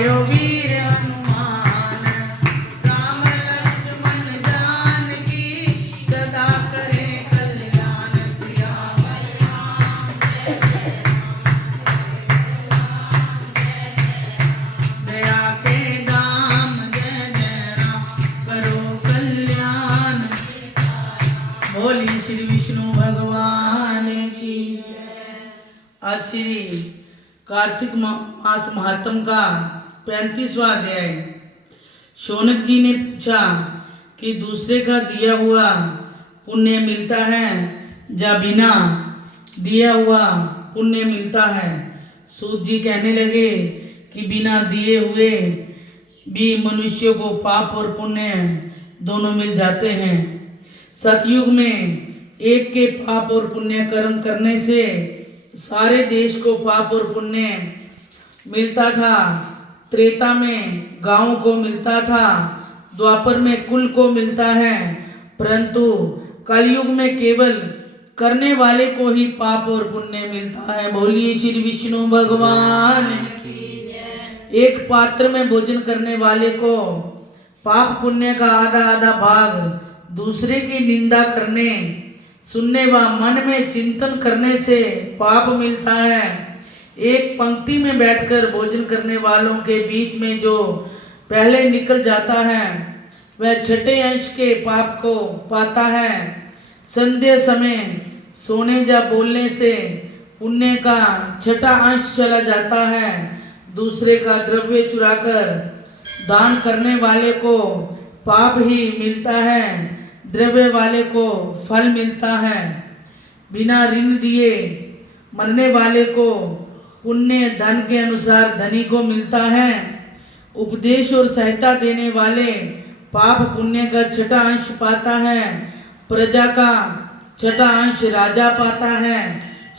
आयो वीर हनुमान, राम लक्ष्मण जानकी, सदा करे कल्याण। सियावर दया के दाम जय जय राम, करो कल्याण। बोली श्री विष्णु भगवान की। आज श्री कार्तिक मास महात्म का 35वां अध्याय। शौनक जी ने पूछा कि दूसरे का दिया हुआ पुण्य मिलता है या बिना दिया हुआ पुण्य मिलता है। सूत जी कहने लगे कि बिना दिए हुए भी मनुष्य को पाप और पुण्य दोनों मिल जाते हैं। सतयुग में एक के पाप और पुण्य कर्म करने से सारे देश को पाप और पुण्य मिलता था। त्रेता में गांव को मिलता था, द्वापर में कुल को मिलता है, परंतु कलयुग में केवल करने वाले को ही पाप और पुण्य मिलता है। बोलिए श्री विष्णु भगवान की। एक पात्र में भोजन करने वाले को पाप पुण्य का आधा आधा भाग दूसरे की निंदा करने, सुनने व मन में चिंतन करने से पाप मिलता है। एक पंक्ति में बैठकर भोजन करने वालों के बीच में जो पहले निकल जाता है वह छठे अंश के पाप को पाता है। संध्या समय सोने या बोलने से पुण्य का छठा अंश चला जाता है। दूसरे का द्रव्य चुराकर दान करने वाले को पाप ही मिलता है, द्रव्य वाले को फल मिलता है। बिना ऋण दिए मरने वाले को पुण्य धन के अनुसार धनी को मिलता है। उपदेश और सहायता देने वाले पाप पुण्य का छठा अंश पाता है। प्रजा का छठा अंश राजा पाता है।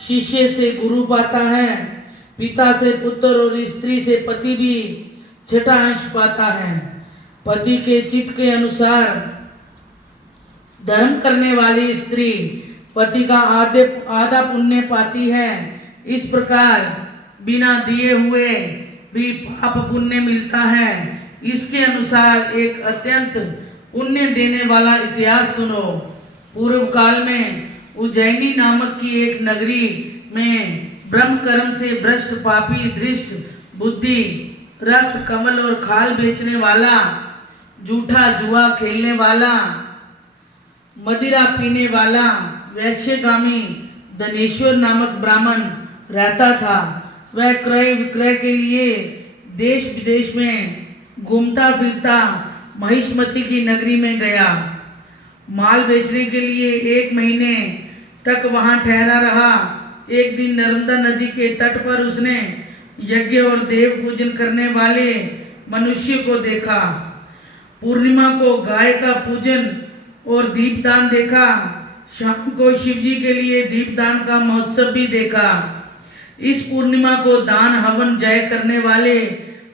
शिष्य से गुरु पाता है। पिता से पुत्र और स्त्री से पति भी छठा अंश पाता है। पति के चित्त के अनुसार धर्म करने वाली स्त्री पति का आधा पुण्य पाती है। इस प्रकार बिना दिए हुए भी पाप पुण्य मिलता है। इसके अनुसार एक अत्यंत पुण्य देने वाला इतिहास सुनो। पूर्व काल में उज्जैनी नामक की एक नगरी में ब्रह्म कर्म से भ्रष्ट पापी, दृष्ट बुद्धि, रस कमल और खाल बेचने वाला, जूठा जुआ खेलने वाला, मदिरा पीने वाला, वैश्यगामी धनेश्वर नामक ब्राह्मण रहता था। वह क्रय विक्रय के लिए देश विदेश में घूमता फिरता महिष्मती की नगरी में गया। माल बेचने के लिए 1 महीने तक वहां ठहरा रहा। एक दिन नर्मदा नदी के तट पर उसने यज्ञ और देव पूजन करने वाले मनुष्य को देखा। पूर्णिमा को गाय का पूजन और दीपदान देखा। शाम को शिवजी के लिए दीपदान का महोत्सव भी देखा। इस पूर्णिमा को दान हवन जय करने वाले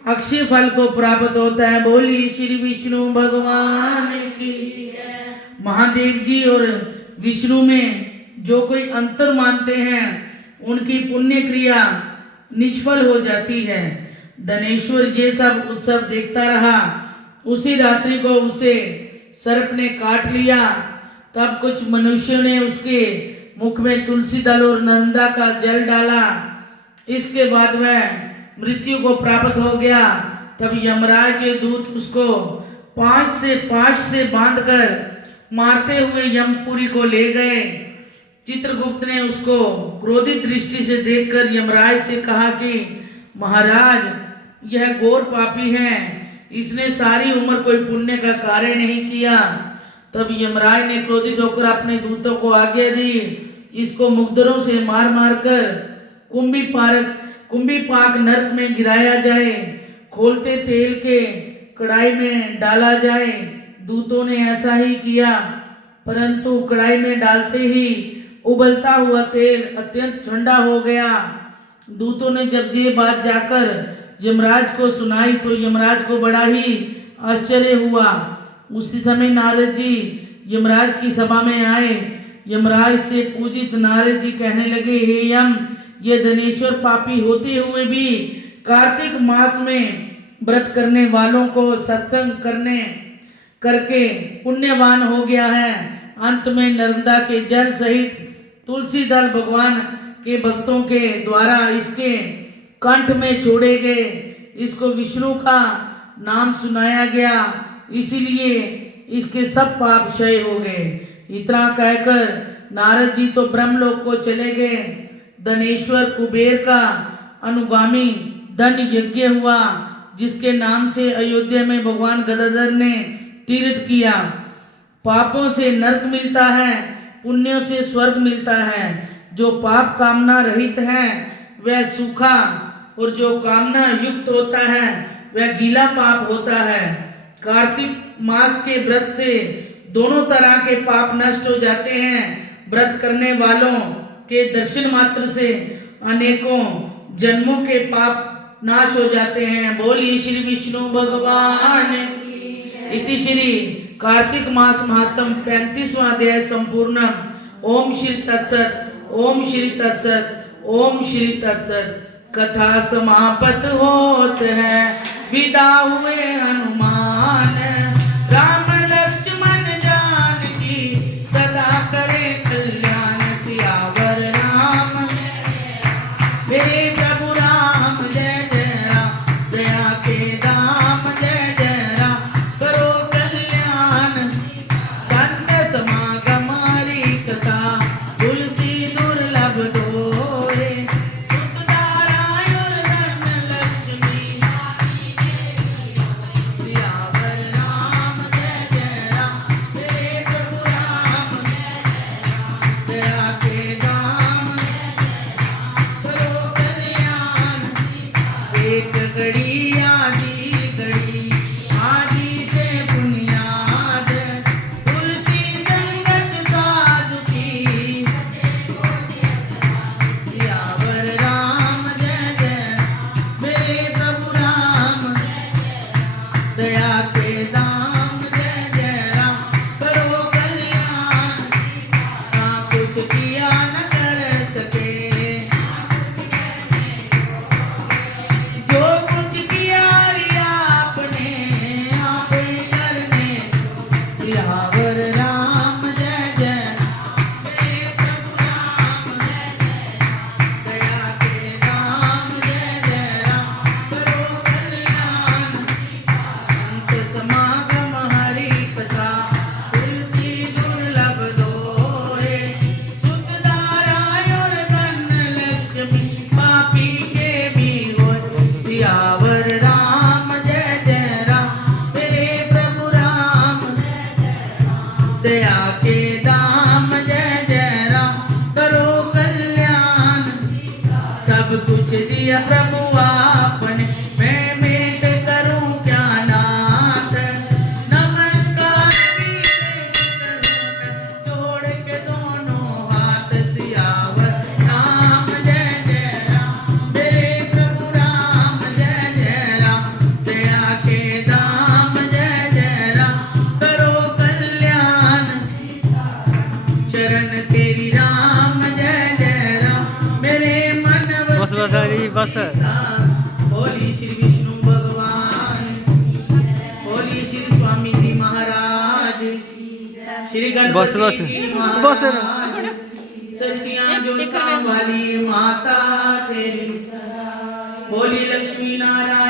अक्षय फल को प्राप्त होता है। बोली श्री विष्णु भगवान की। महादेव जी और विष्णु में जो कोई अंतर मानते हैं उनकी पुण्य क्रिया निष्फल हो जाती है। धनेश्वर ये सब उत्सव देखता रहा। उसी रात्रि को उसे सर्प ने काट लिया। तब कुछ मनुष्यों ने उसके मुख में तुलसी दल और नंदा का जल डाला। इसके बाद वह मृत्यु को प्राप्त हो गया। तब यमराज के दूत उसको 5 से बांधकर मारते हुए यमपुरी को ले गए। चित्रगुप्त ने उसको क्रोधित दृष्टि से देखकर यमराज से कहा कि महाराज यह घोर पापी है, इसने सारी उम्र कोई पुण्य का कार्य नहीं किया। तब यमराज ने क्रोधित होकर अपने दूतों को आज्ञा दी, इसको मुग्धरों से मार मार कर कुंभी पाक नरक में गिराया जाए, खोलते तेल के कढ़ाई में डाला जाए। दूतों ने ऐसा ही किया, परंतु कढ़ाई में डालते ही उबलता हुआ तेल अत्यंत ठंडा हो गया। दूतों ने जब ये बात जाकर यमराज को सुनाई तो यमराज को बड़ा ही आश्चर्य हुआ। उसी समय नारद जी यमराज की सभा में आए। यमराज से पूजित नारद जी कहने लगे, हे यम, ये धनेश्वर पापी होते हुए भी कार्तिक मास में व्रत करने वालों को सत्संग करने करके पुण्यवान हो गया है। अंत में नर्मदा के जल सहित तुलसी दल भगवान के भक्तों के द्वारा इसके कंठ में छोड़े गए। इसको विष्णु का नाम सुनाया गया, इसीलिए इसके सब पाप क्षय हो गए। इतना कहकर नारद जी तो ब्रह्मलोक को चले गए। धनेश्वर कुबेर का अनुगामी धन यज्ञ हुआ, जिसके नाम से अयोध्या में भगवान गदाधर ने तीर्थ किया। पापों से नरक मिलता है, पुण्यों से स्वर्ग मिलता है। जो पाप कामना रहित है वह सूखा, और जो कामना युक्त होता है वह गीला पाप होता है। कार्तिक मास के व्रत से दोनों तरह के पाप नष्ट हो जाते हैं। व्रत करने वालों के दर्शन मात्र से अनेकों जन्मों के पाप नाश हो जाते हैं। बोलिए श्री विष्णु भगवान। इति श्री कार्तिक मास महात्म 35वां अध्याय संपूर्ण। ओम श्री तत्सत, ओम श्री तत्सत, ओम श्री तत्सत। कथा समाप्त होत है, विदा हुए हनुमान। राम लक्ष्मण जानकी सदा करे कल्याण। सियावर राम मेरे प्रभु राम जय जय राम। दया के दाम जय जय राम, करो कल्याण। संत समागम हरि कथा, तुलसी दुर्लभ दोए। प्रभु आपने, मैं भेंट करूं क्या नाथ। नमस्कार जोड़ के दोनों हाथ। सियावर राम जय जय राम, मेरे प्रभु राम जय जय राम। दया के दाम जय जय राम, करो कल्याण। शरण तेरी राम जय जय राम, मेरे बस। बोली श्री विष्णु भगवान, बोली श्री स्वामी जी महाराज, श्री गणपति जी महाराज।